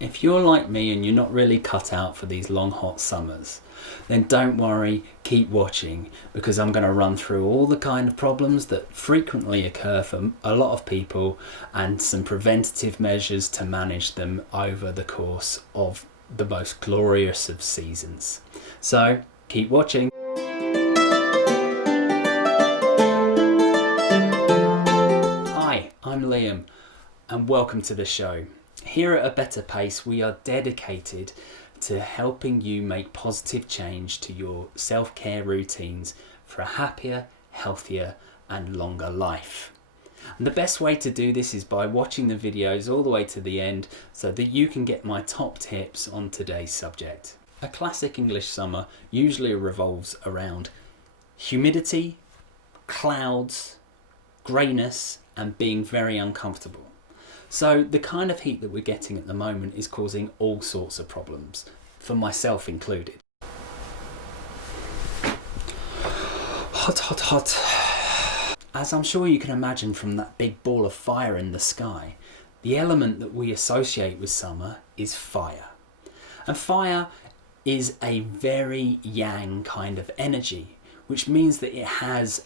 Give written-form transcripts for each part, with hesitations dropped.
If you're like me and you're not really cut out for these long hot summers, then don't worry, keep watching, because I'm going to run through all the kind of problems that frequently occur for a lot of people and some preventative measures to manage them over the course of the most glorious of seasons. So keep watching. Hi, I'm Liam and welcome to the show. Here at A Better Pace, we are dedicated to helping you make positive change to your self-care routines for a happier, healthier and longer life. And the best way to do this is by watching the videos all the way to the end so that you can get my top tips on today's subject. A classic English summer usually revolves around humidity, clouds, greyness and being very uncomfortable. So the kind of heat that we're getting at the moment is causing all sorts of problems, for myself included. Hot, hot, hot. As I'm sure you can imagine from that big ball of fire in the sky, the element that we associate with summer is fire. And fire is a very yang kind of energy, which means that it has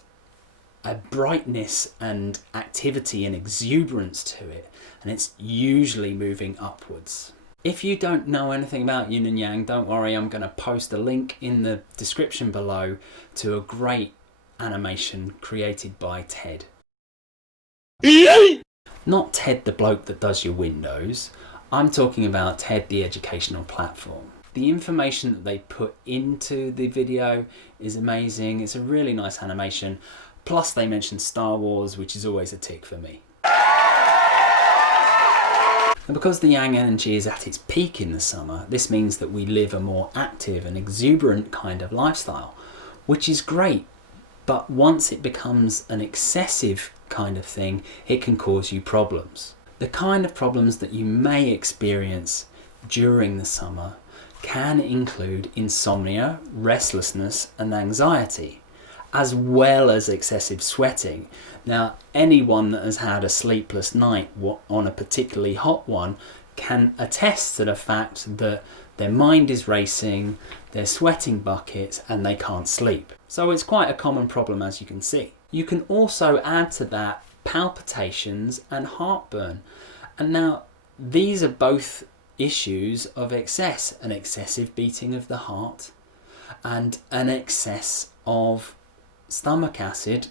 a brightness and activity and exuberance to it, and it's usually moving upwards. If you don't know anything about yin and yang, don't worry, I'm going to post a link in the description below to a great animation created by Ted. Not Ted the bloke that does your windows, I'm talking about Ted the educational platform. The information that they put into the video is amazing, it's a really nice animation. Plus they mention Star Wars, which is always a tick for me. And because the yang energy is at its peak in the summer, this means that we live a more active and exuberant kind of lifestyle, which is great. But once it becomes an excessive kind of thing, it can cause you problems. The kind of problems that you may experience during the summer can include insomnia, restlessness and anxiety, as well as excessive sweating. Now, anyone that has had a sleepless night on a particularly hot one can attest to the fact that their mind is racing, they're sweating buckets and they can't sleep. So it's quite a common problem, as you can see. You can also add to that palpitations and heartburn. And now these are both issues of excess, an excessive beating of the heart and an excess of stomach acid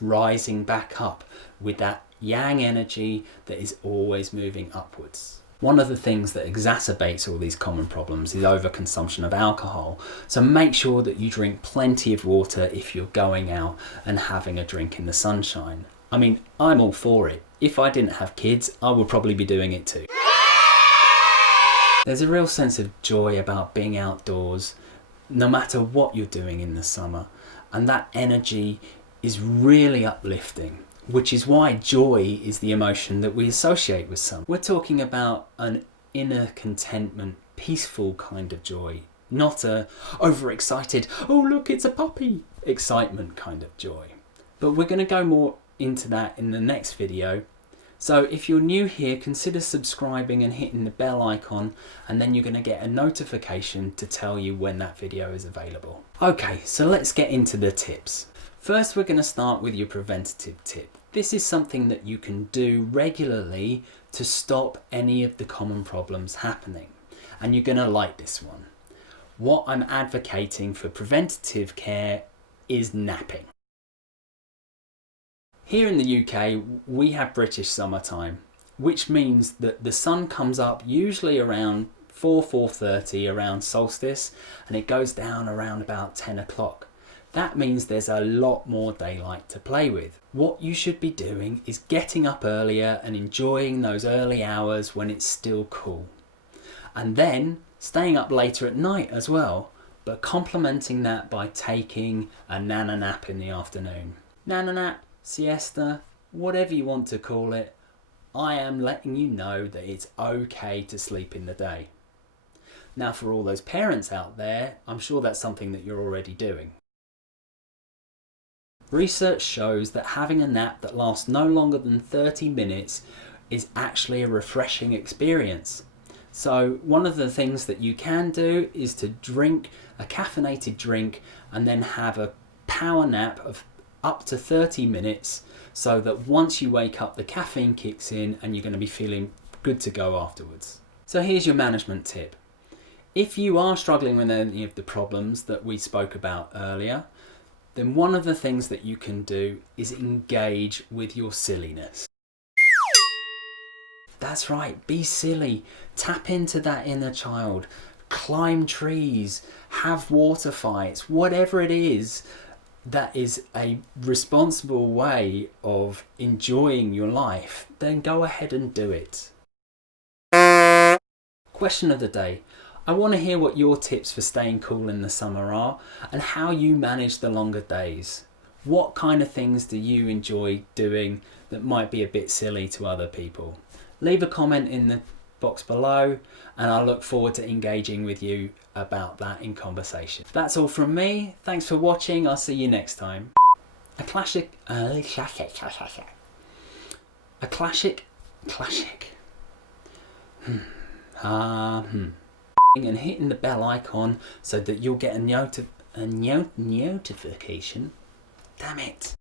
rising back up with that yang energy that is always moving upwards. One of the things that exacerbates all these common problems is overconsumption of alcohol. So make sure that you drink plenty of water if you're going out and having a drink in the sunshine. I mean, I'm all for it. If I didn't have kids, I would probably be doing it too. There's a real sense of joy about being outdoors, no matter what you're doing in the summer. And that energy is really uplifting, which is why joy is the emotion that we associate with summer. We're talking about an inner contentment, peaceful kind of joy, not a overexcited, oh look, it's a puppy, excitement kind of joy. But we're going to go more into that in the next video. So if you're new here, consider subscribing and hitting the bell icon, and then you're going to get a notification to tell you when that video is available. Okay, so let's get into the tips. First, we're going to start with your preventative tip. This is something that you can do regularly to stop any of the common problems happening. And you're going to like this one. What I'm advocating for preventative care is napping. Here in the UK, we have British summertime, which means that the sun comes up usually around 4:30 around solstice, and it goes down around about 10 o'clock. That means there's a lot more daylight to play with. What you should be doing is getting up earlier and enjoying those early hours when it's still cool. And then staying up later at night as well, but complementing that by taking a nana nap in the afternoon. Nana nap, siesta, whatever you want to call it, I am letting you know that it's okay to sleep in the day. Now for all those parents out there, I'm sure that's something that you're already doing. Research shows that having a nap that lasts no longer than 30 minutes is actually a refreshing experience. So one of the things that you can do is to drink a caffeinated drink and then have a power nap of up to 30 minutes, so that once you wake up, the caffeine kicks in and you're going to be feeling good to go afterwards. So here's your management tip. If you are struggling with any of the problems that we spoke about earlier, then one of the things that you can do is engage with your silliness. That's right, be silly. Tap into that inner child. Climb trees, have water fights, whatever it is that is a responsible way of enjoying your life, then go ahead and do it. Question of the day. I want to hear what your tips for staying cool in the summer are and how you manage the longer days. What kind of things do you enjoy doing that might be a bit silly to other people? Leave a comment in the box below and I look forward to engaging with you about that in conversation. That's all from me. Thanks for watching. I'll see you next time. A classic. And hitting the bell icon so that you'll get a notification. Damn it.